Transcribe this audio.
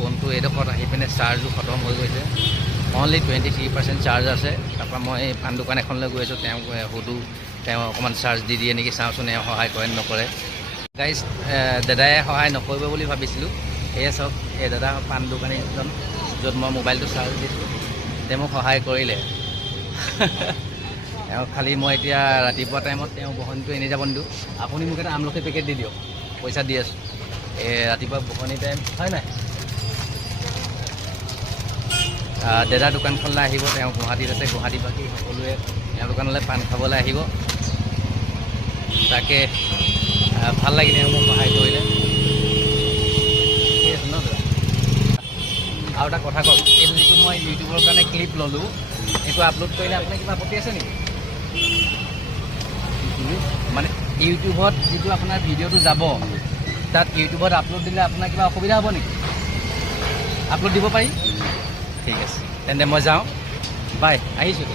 ফোনটো এইডোখৰত আহি পিনে চাৰ্জো খতম হৈ গৈছে। অনলি 23% চাৰ্জ আছে। তাৰপৰা মই পাণ দোকান এখনলৈ গৈ আছোঁ, তেওঁক সুধোঁ তেওঁ অকণমান চাৰ্জ দি দিয়ে নেকি চাওঁচোন, এওঁ সহায় কৰে নকৰে। গাইজ দাদাই সহায় নকৰিব বুলি ভাবিছিলোঁ। এয়ে চাওক, এই দাদা পাণ দোকানী এজন, য'ত মই মোবাইলটো চাৰ্জ দিছোঁ, তেওঁ মোক সহায় কৰিলে। খালি মই এতিয়া ৰাতিপুৱা টাইমত তেওঁ বহনীটো এনে যাব নিদিওঁ। আপুনি মোক এটা আমলখি পেকেট দি দিয়ক, পইচা দি আছোঁ। ৰাতিপুৱা বহনী টাইম হয় নাই? দাদাৰ দোকানখনলৈ আহিব, তেওঁ গুৱাহাটীত আছে। গুৱাহাটীত বাকী সকলোৱে তেওঁৰ দোকানলৈ পাণ খাবলৈ আহিব। তাকে ভাল লাগিলে মোক সহায় কৰিলে। ঠিক আছে ন দাদা? আৰু এটা কথা কওক, এইটো যিটো মই ইউটিউবৰ কাৰণে ক্লিপ ল'লোঁ, এইটো আপলোড কৰিলে আপোনাৰ কিবা আপত্তি আছে নেকি? মানে ইউটিউবত যিটো আপোনাৰ ভিডিঅ'টো যাব, তাত ইউটিউবত আপলোড দিলে আপোনাৰ কিবা অসুবিধা হ'ব নেকি? আপলোড দিব পাৰি? ঠিক আছে, তেন্তে মই যাওঁ। বাই, আহিছোঁ।